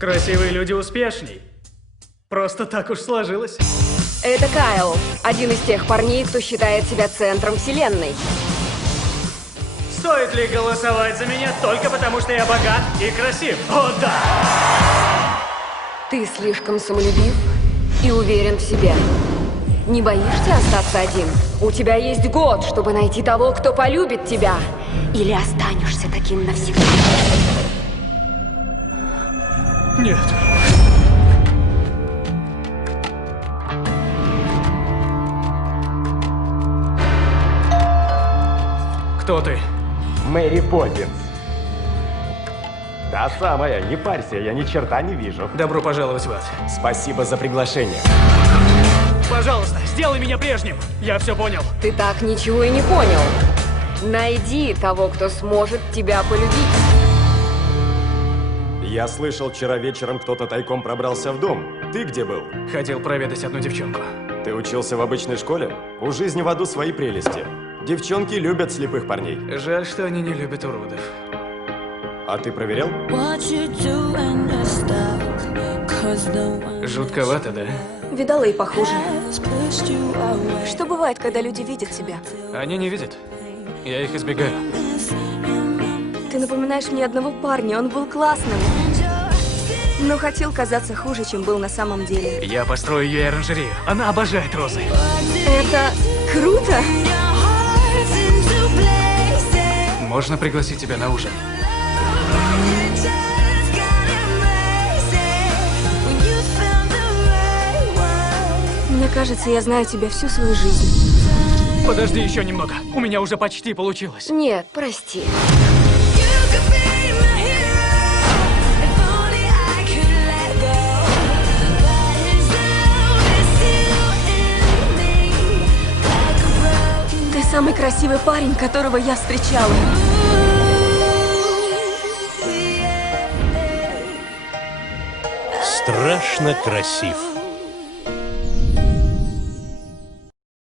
Красивые люди успешней. Просто так уж сложилось. Это Кайл, один из тех парней, кто считает себя центром вселенной. Стоит ли голосовать за меня только потому, что я богат и красив? О, да! Ты слишком самолюбив и уверен в себе. Не боишься остаться один? У тебя есть год, чтобы найти того, кто полюбит тебя. Или останешься таким навсегда. Нет. Кто ты? Мэри Поппинс. Та самая, не парься, я ни черта не вижу. Добро пожаловать в ад. Спасибо за приглашение. Пожалуйста, сделай меня прежним. Я все понял. Ты так ничего и не понял. Найди того, кто сможет тебя полюбить. Я слышал, вчера вечером кто-то тайком пробрался в дом. Ты где был? Хотел проведать одну девчонку. Ты учился в обычной школе? У жизни в аду свои прелести. Девчонки любят слепых парней. Жаль, что они не любят уродов. А ты проверял? Жутковато, да? Видала и похуже. Что бывает, когда люди видят тебя? Они не видят. Я их избегаю. Ты напоминаешь мне одного парня, он был классным. Но хотел казаться хуже, чем был на самом деле. Я построю ей оранжерею. Она обожает розы. Это круто! Можно пригласить тебя на ужин? Мне кажется, я знаю тебя всю свою жизнь. Подожди еще немного. У меня уже почти получилось. Нет, прости. Ты самый красивый парень, которого я встречала. Страшно красив.